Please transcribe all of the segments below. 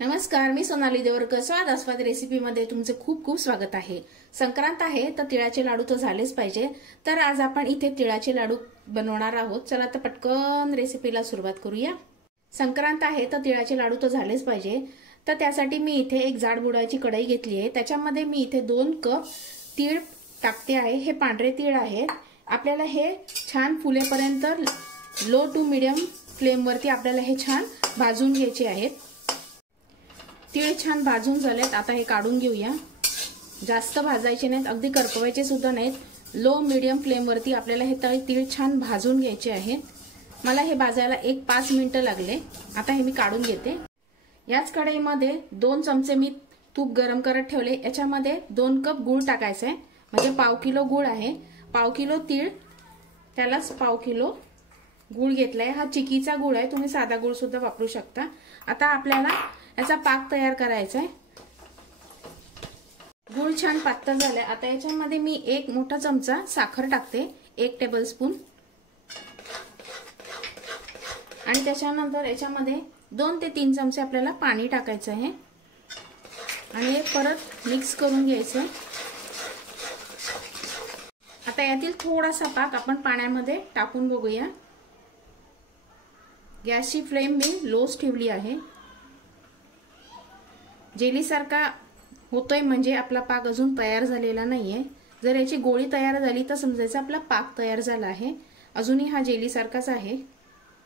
नमस्कार, मी सोनाली देवरकर. स्वाद आस्वाद रेसिपीमध्ये तुमचे खूप खूप स्वागत आहे. संक्रांत आहे तर तिळाचे लाडू तर झालेच पाहिजे. तर आज आपण इथे तिळाचे लाडू बनवणार आहोत. चला तर पटकन रेसिपीला सुरुवात करूया. संक्रांत आहे तर तिळाचे लाडू तर झालेच पाहिजे. तर त्यासाठी मी इथे एक जाड बुडाची कढई घेतली आहे. त्याच्यामध्ये मी इथे 2 कप तीळ टाकते आहे. हे पांढरे तीळ आहेत. आपल्याला हे छान फुलेपर्यंत लो टू मीडियम फ्लेम वरती आपल्याला हे छान भाजून घ्यायचे आहेत. तीळ छान भाजून झालेत. आता हे काढून घेऊया. जास्त भाजायचे नाहीत, अगदी करपवायचे सुद्धा नाहीत. लो मीडियम फ्लेम वरती आपल्याला हे तीळ छान भाजून घ्यायचे आहेत. मला हे भाजायला 5 मिनिटं लागले. आता हे मी काढून घेते. याच कढईमध्ये 2 चमचे मी तूप गरम करत ठेवले. याच्यामध्ये 2 कप गूळ टाकायचा आहे. म्हणजे पाव किलो गूळ आहे. पाव किलो तीळ त्यालाच पाव किलो गूळ घेतलाय. हा चिकीचा गूळ आहे, तुम्ही साधा गूळ सुद्धा वापरू शकता. आता आपल्याला याचा पाक तयार करायचा आहे. गूळ छान पातळ झालाय. आता याच्यामध्ये मी 1 मोठा चमचा साखर टाकते, 1 टेबलस्पून. आणि त्याच्यानंतर याच्यामध्ये 2 ते 3 चमचे आपल्याला पाणी टाकायचं आहे आणि हे परत मिक्स करून घ्यायचं. आता यातील थोडासा पाक आपण पाण्यामध्ये टाकून बघूया. गॅसची फ्लेम मी लोच ठेवली आहे. जेली सारखा होतोय म्हणजे आपला पाक अजून तयार झालेला नाहीये. जर याची गोळी तयार झाली तर समजायचं आपला पाक तयार झाला आहे. अजूनही हा जेली सारखाच आहे.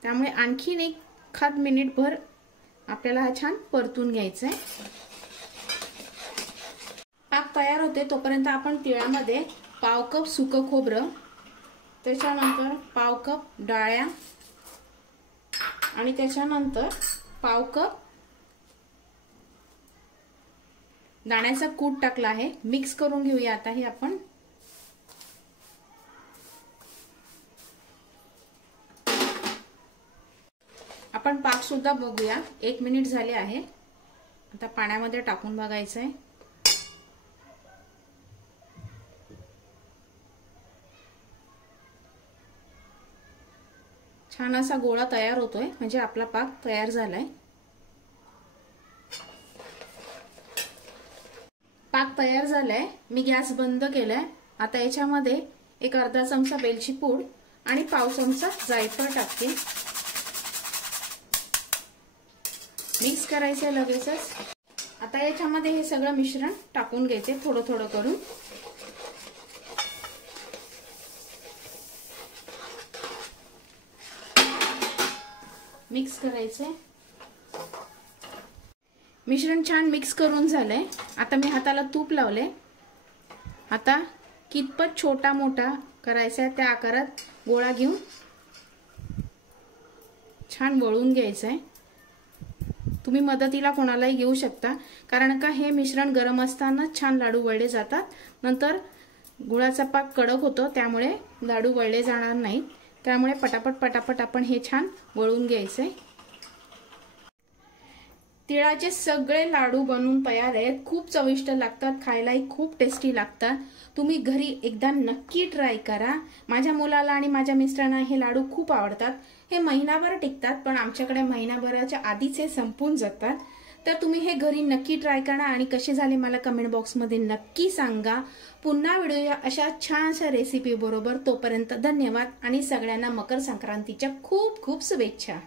त्यामुळे आणखीन 1 मिनिटभर आपल्याला हा छान परतून घ्यायचा आहे. पाक तयार होते तोपर्यंत आपण तिळामध्ये पाव कप सुकं खोबरं, त्याच्यानंतर पाव कप डाळ्या आणि त्याच्यानंतर पाव कप दाण्याचा कूट टाकला आहे. मिक्स करून घेऊया आता हे आपण. आपण पाक सुद्धा बघूया. 1 मिनिट झाले आहे. आता पाण्यामध्ये टाकून बघायचं आहे. छान असा गोळा तयार होतोय म्हणजे आपला पाक तयार झालाय. पाक तयार झालाय. मी गॅस बंद केलाय. आता याच्यामध्ये 1 अर्धा चमचा वेलची पूड आणि पाव चमचा जायफळ टाकते. मिक्स करायचंय लगेचच. आता याच्यामध्ये हे सगळं मिश्रण टाकून घ्यायचे थोडं थोडं करून. मिक्स करायचंय. मिश्रण छान मिक्स करून झालंय. आता मी हाताला तूप लावले. आता कितपत छोटा मोठा करायचा त्या आकारात गोळा घेऊन छान वळून घ्यायचंय. तुम्ही मदतीला कोणालाही घेऊ शकता, कारण का हे मिश्रण गरम असताना छान लाडू वळले जातात. नंतर गुळाचा पाक कडक होतो त्यामुळे लाडू वळले जाणार नाहीत. त्यामुळे पटापट आपण हे छान वळून घ्यायचंय. तिळाचे सगळे लाडू बनून तयार आहेत. खूप चविष्ट लागतात, खायलाही खूप टेस्टी लागतात. तुम्ही घरी एकदा नक्की ट्राय करा. माझ्या मुलाला आणि माझ्या मिस्टरांना हे लाडू खूप आवडतात. हे महिनाभर टिकतात, पण आमच्याकडे महिनाभराच्या आधीच हे संपून जातात. तर तुम्ही हे घरी नक्की ट्राय करा आणि कसे झाले मला कमेंट बॉक्समध्ये नक्की सांगा. पुन्हा व्हिडिओ अशा छानशा रेसिपी बरोबर. तोपर्यंत धन्यवाद आणि सगळ्यांना मकर संक्रांतीच्या खूप खूप शुभेच्छा.